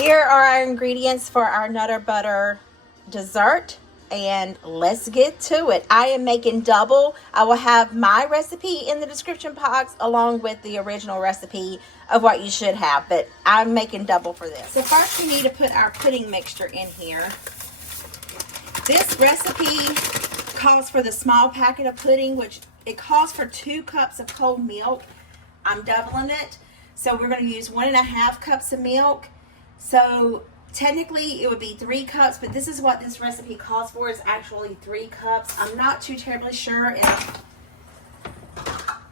Here are our ingredients for our Nutter Butter dessert, and let's get to it. I am making double. I will have my recipe in the description box along with the original recipe of what you should have, but I'm making double for this. So first we need to put our pudding mixture in here. This recipe calls for the small packet of pudding, which it calls for 2 cups of cold milk. I'm doubling it. So we're going to use 1.5 cups of milk. So technically it would be 3 cups, but this is what this recipe calls for, is actually 3 cups. I'm not too terribly sure if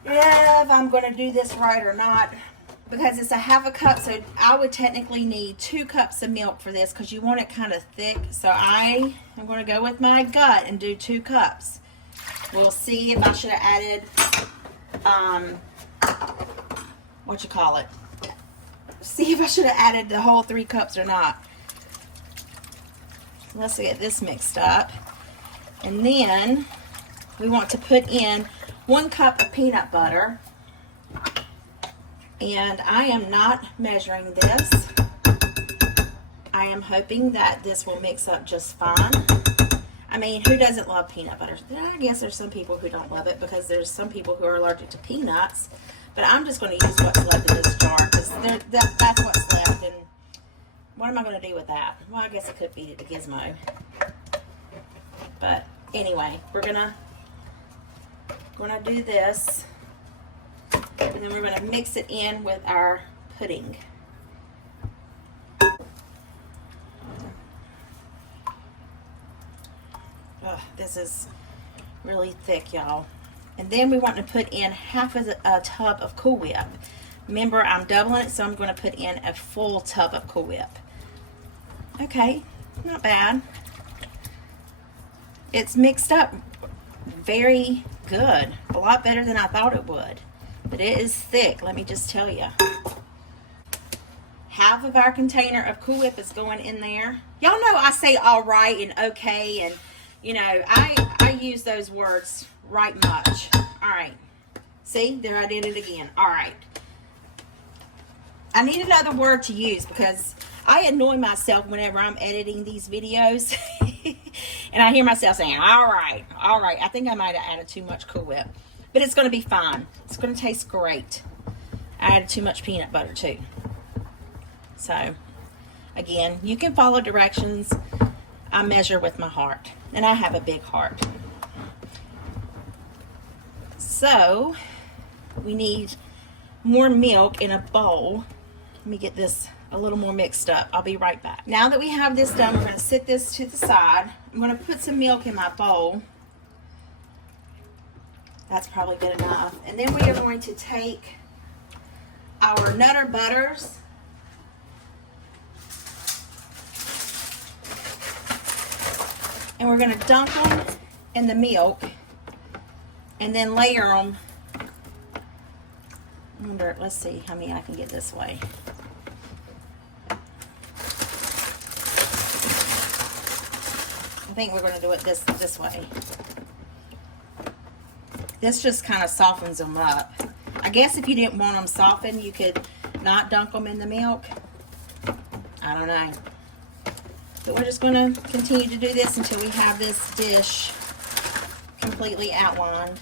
I'm going to do this right or not, because it's 1/2 cup, so I would technically need 2 cups of milk for this because you want it kind of thick. So I am going to go with my gut and do 2 cups. We'll see if I should have added see if I should have added the whole 3 cups or not. Let's get this mixed up. And then we want to put in 1 cup of peanut butter. And I am not measuring this. I am hoping that this will mix up just fine. I mean, who doesn't love peanut butter? I guess there's some people who don't love it because there's some people who are allergic to peanuts. But I'm just going to use what's left in this jar because that's what's left. And what am I going to do with that? Well, I guess I could feed it to Gizmo. But anyway, we're gonna do this, and then we're going to mix it in with our pudding. Oh, this is really thick, y'all. And then we want to put in 1/2 a tub of Cool Whip. Remember, I'm doubling it, so I'm going to put in a full tub of Cool Whip. Okay, not bad. It's mixed up very good. A lot better than I thought it would. But it is thick, let me just tell you. 1/2 of our container of Cool Whip is going in there. Y'all know I say all right and okay, and you know, I use those words right much. All right. See, there I did it again. All right. I need another word to use because I annoy myself whenever I'm editing these videos. And I hear myself saying, all right, all right. I think I might have added too much Cool Whip. But it's going to be fine. It's going to taste great. I added too much peanut butter too. So, again, you can follow directions. I measure with my heart. And I have a big heart. So, we need more milk in a bowl. Let me get this a little more mixed up. I'll be right back. Now that we have this done, we're going to sit this to the side. I'm going to put some milk in my bowl. That's probably good enough. And then we are going to take our Nutter Butters. And we're going to dunk them in the milk and then layer them. I wonder, let's see how many I can get this way. I think we're going to do it this way. This just kind of softens them up. I guess if you didn't want them softened, you could not dunk them in the milk. I don't know. But we're just going to continue to do this until we have this dish completely outlined.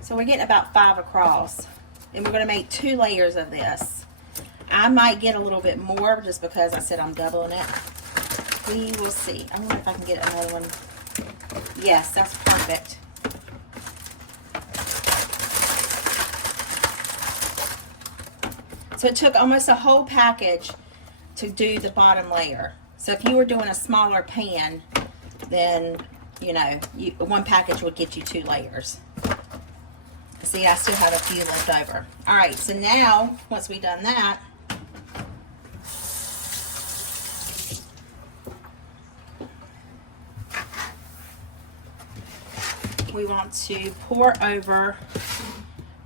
So we're getting about 5 across. And we're going to make 2 layers of this. I might get a little bit more just because I said I'm doubling it. We will see. I wonder if I can get another one. Yes, that's perfect. So it took almost a whole package to do the bottom layer. So if you were doing a smaller pan, then, you know, one package would get you 2 layers. See, I still have a few left over. All right, so now, once we've done that, we want to pour over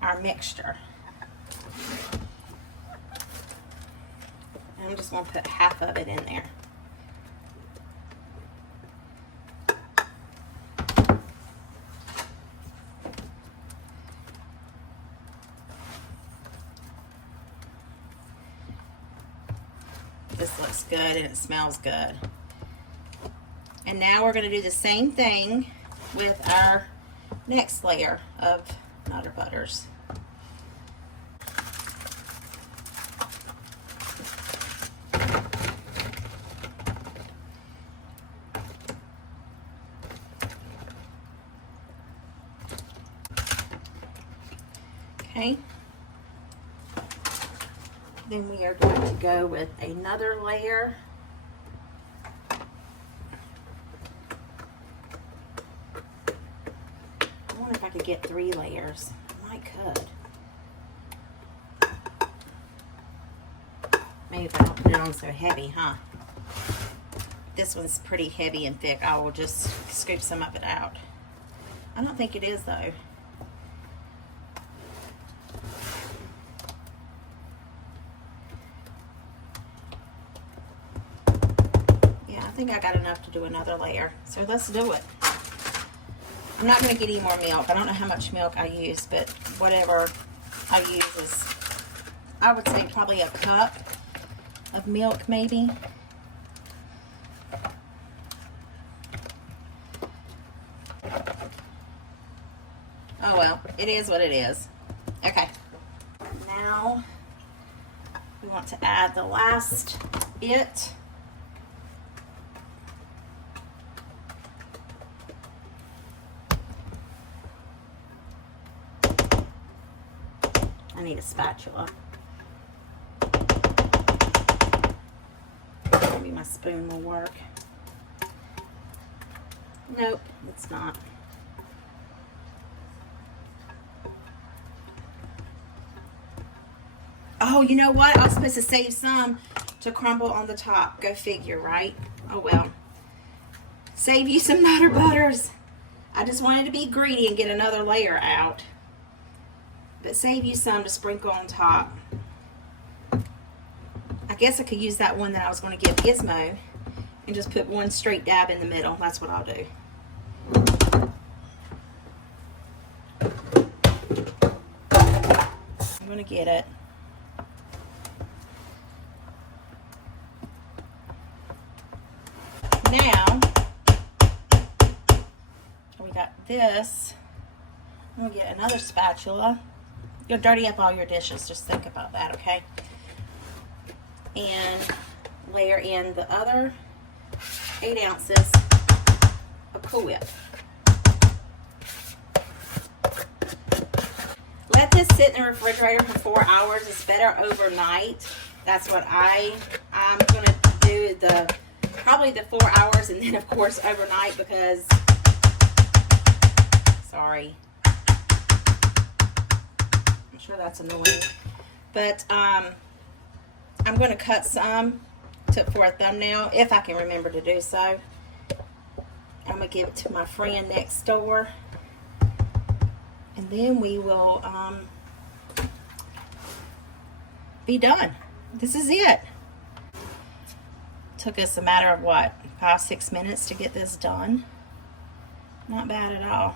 our mixture. I'm just going to put half of it in there. This looks good and it smells good. And now we're going to do the same thing with our next layer of Nutter Butters. Okay. Then we are going to go with another layer. I wonder if I could get 3 layers. I might could. Maybe if I don't put it on so heavy, huh? This one's pretty heavy and thick. I will just scoop some of it out. I don't think it is though. I think I got enough to do another layer, so let's do it. I'm not going to get any more milk. I don't know how much milk I use, but whatever I use is, I would say probably a cup of milk maybe. Oh well, it is what it is. Okay, now we want to add the last bit. I need a spatula. Maybe my spoon will work. Nope, it's not. Oh, you know what? I was supposed to save some to crumble on the top. Go figure, right? Oh well. Save you some Nutter Butters. I just wanted to be greedy and get another layer out. But save you some to sprinkle on top. I guess I could use that one that I was going to give Gizmo and just put one straight dab in the middle. That's what I'll do. I'm going to get it. Now, we got this. I'm going to get another spatula. You'll dirty up all your dishes. Just think about that, okay? And layer in the other 8 ounces of Cool Whip. Let this sit in the refrigerator for 4 hours. It's better overnight. That's what I'm going to do, probably the 4 hours, and then of course overnight, because sorry, I'm sure that's annoying, but I'm going to cut some for a thumbnail if I can remember to do so. I'm going to give it to my friend next door, and then we will be done. This is it. Took us a matter of what, 5-6 minutes to get this done. Not bad at all.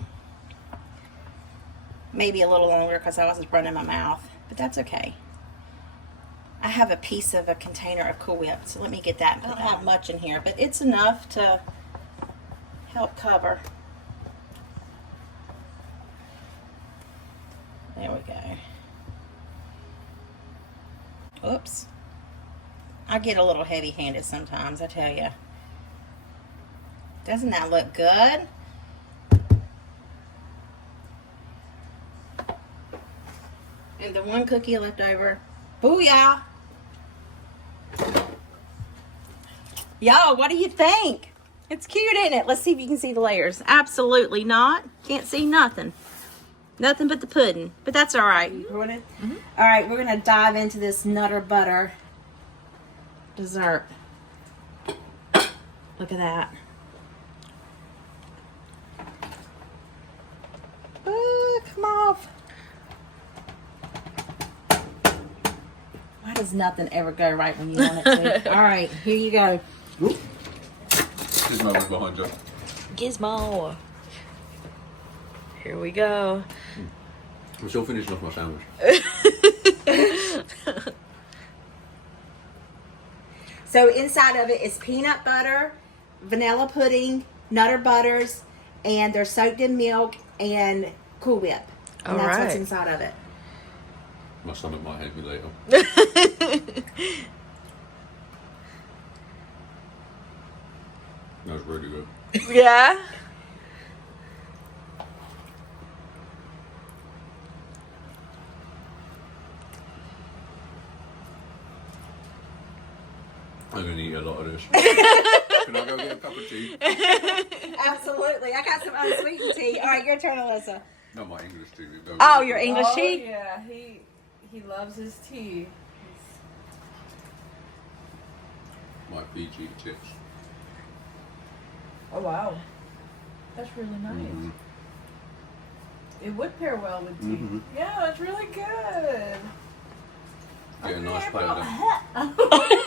Maybe a little longer because I was running my mouth, but that's okay. I have a piece of a container of Cool Whip, so let me get that. I don't have much in here, but it's enough to help cover. There we go. Oops. I get a little heavy-handed sometimes, I tell you. Doesn't that look good? And the one cookie left over. Booyah! Y'all, what do you think? It's cute, ain't it? Let's see if you can see the layers. Absolutely not. Can't see nothing. Nothing but the pudding. But that's all right. You doing it? Mm-hmm. All right, we're going to dive into this Nutter Butter dessert. Look at that. Oh, come off. Why does nothing ever go right when you want it to? All right, here you go. Gizmo was behind you. Gizmo. Here we go. I'm still finishing off my sandwich. So inside of it is peanut butter, vanilla pudding, Nutter Butters, and they're soaked in milk and Cool Whip. And that's what's Alright. inside of it. My stomach might hate me later. That's really good. Yeah. I'm going to eat a lot of this. Can I go get a cup of tea? Absolutely. I got some unsweetened tea. All right, your turn, Alyssa. Not my English tea. Oh, your English Oh, tea? yeah, he loves his tea. My Fiji tips. Oh wow, that's really nice. Mm-hmm. It would pair well with tea. Mhm. Yeah, that's really good. Get a nice plate of that.